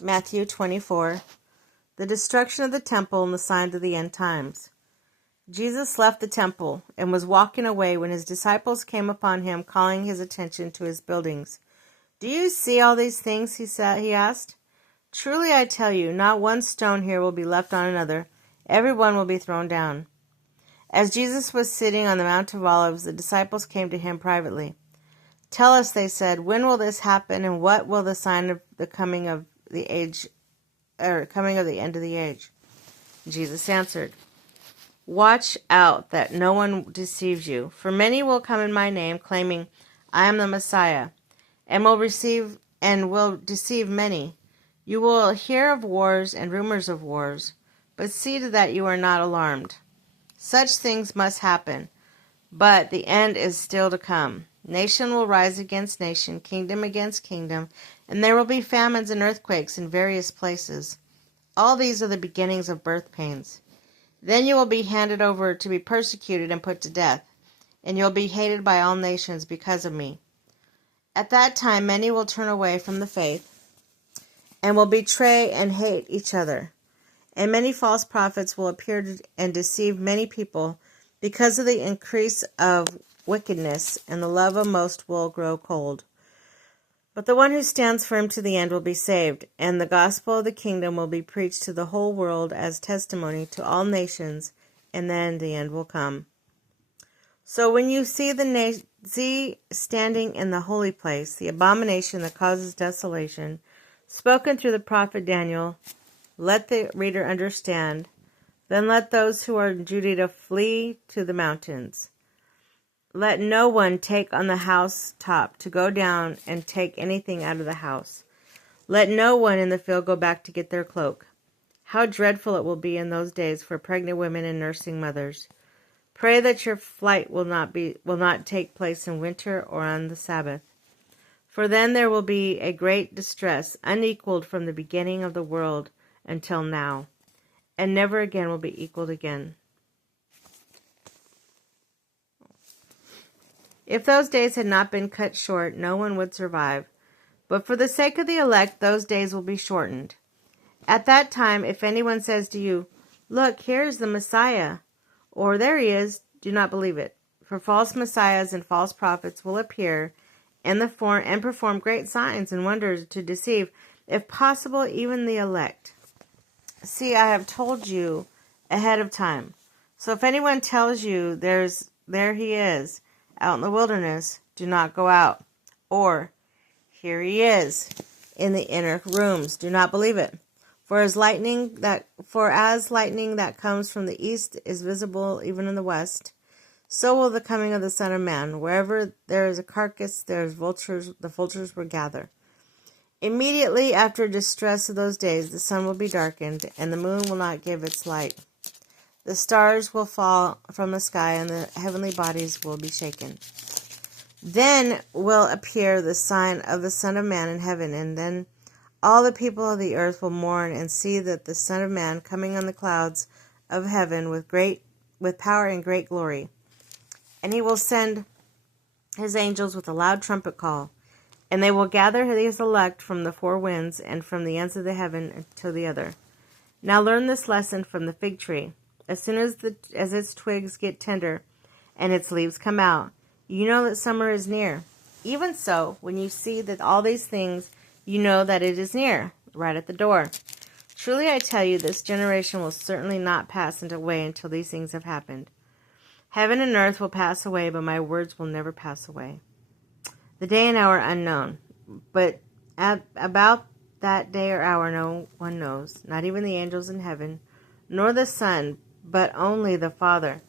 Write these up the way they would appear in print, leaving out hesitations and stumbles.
Matthew 24. The destruction of the temple and the signs of the end times. Jesus left the temple and was walking away when his disciples came upon him, calling his attention to his buildings. "Do you see all these things?" he asked. "Truly I tell you, not one stone here will be left on another. Every one will be thrown down." As Jesus was sitting on the Mount of Olives, the disciples came to him privately. "Tell us," they said, "when will this happen, and what will the sign of the coming of the end of the age?" Jesus answered, "Watch out that no one deceives you, for many will come in my name, claiming, 'I am the Messiah,' and will deceive many. You will hear of wars and rumors of wars, but see to that you are not alarmed. Such things must happen, but the end is still to come. Nation will rise against nation, kingdom against kingdom, and there will be famines and earthquakes in various places. All these are the beginnings of birth pains. Then you will be handed over to be persecuted and put to death, and you will be hated by all nations because of me. At that time many will turn away from the faith and will betray and hate each other. And many false prophets will appear and deceive many people. Because of the increase of wickedness, and the love of most will grow cold. But the one who stands firm to the end will be saved, and the gospel of the kingdom will be preached to the whole world as testimony to all nations, and then the end will come. So when you see the Nazi standing in the holy place, the abomination that causes desolation, spoken through the prophet Daniel, let the reader understand. Then let those who are in Judea flee to the mountains. Let no one take on the housetop to go down and take anything out of the house. Let no one in the field go back to get their cloak. How dreadful it will be in those days for pregnant women and nursing mothers. Pray that your flight will not take place in winter or on the Sabbath. For then there will be a great distress, unequaled from the beginning of the world until now, and never again will be equaled again. If those days had not been cut short, no one would survive. But for the sake of the elect, those days will be shortened. At that time, if anyone says to you, 'Look, here is the Messiah,' or 'There he is,' do not believe it. For false messiahs and false prophets will appear and perform great signs and wonders to deceive, if possible, even the elect. See, I have told you ahead of time. So if anyone tells you, 'There he is, out in the wilderness,' do not go out. Or, 'Here he is, in the inner rooms,' do not believe it. For as lightning that comes from the east is visible even in the west, so will the coming of the Son of Man. Wherever there is a carcass, the vultures will gather. Immediately after distress of those days, the sun will be darkened, and the moon will not give its light. The stars will fall from the sky, and the heavenly bodies will be shaken. Then will appear the sign of the Son of Man in heaven, and then all the people of the earth will mourn and see that the Son of Man coming on the clouds of heaven with power and great glory. And he will send his angels with a loud trumpet call, and they will gather his elect from the four winds and from the ends of the heaven to the other. Now learn this lesson from the fig tree. As soon as its twigs get tender and its leaves come out, you know that summer is near. Even so, when you see that all these things, you know that it is near, right at the door. Truly I tell you, this generation will certainly not pass away until these things have happened. Heaven and earth will pass away, but my words will never pass away. The day and hour unknown, but about that day or hour no one knows, not even the angels in heaven, nor the Son, but only the Father.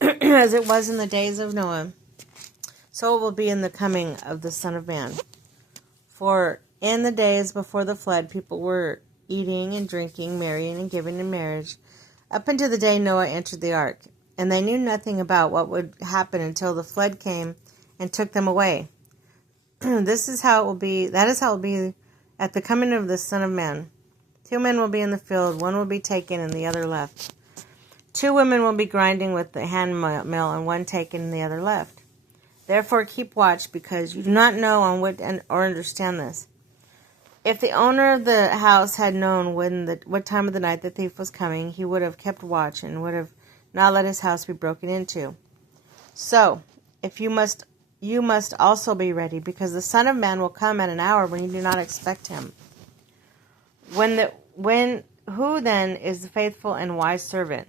As it was in the days of Noah, so it will be in the coming of the Son of Man. For in the days before the flood, people were eating and drinking, marrying and giving in marriage, up until the day Noah entered the ark. And they knew nothing about what would happen until the flood came and took them away. That is how it will be at the coming of the Son of Man. 2 men will be in the field, one will be taken and the other left. 2 women will be grinding with the hand mill, and one taken and the other left. Therefore keep watch, because you do not know or understand this. If the owner of the house had known what time of the night the thief was coming, he would have kept watch and would have not let his house be broken into. So, if you must also be ready, because the Son of Man will come at an hour when you do not expect him. Who then is the faithful and wise servant,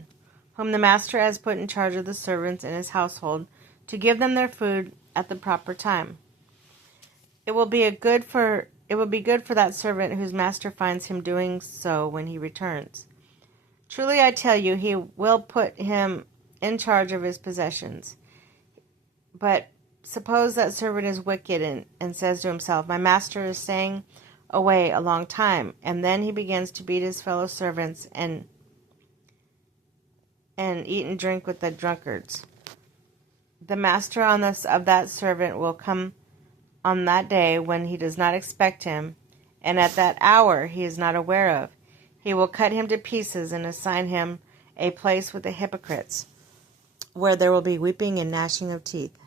whom the master has put in charge of the servants in his household, to give them their food at the proper time? It will be good for that servant whose master finds him doing so when he returns. Truly I tell you, he will put him in charge of his possessions. But suppose that servant is wicked and says to himself, my master is staying away a long time, and then he begins to beat his fellow servants and eat and drink with the drunkards. The master of that servant will come on that day when he does not expect him, and at that hour he is not aware of. He will cut him to pieces and assign him a place with the hypocrites, where there will be weeping and gnashing of teeth.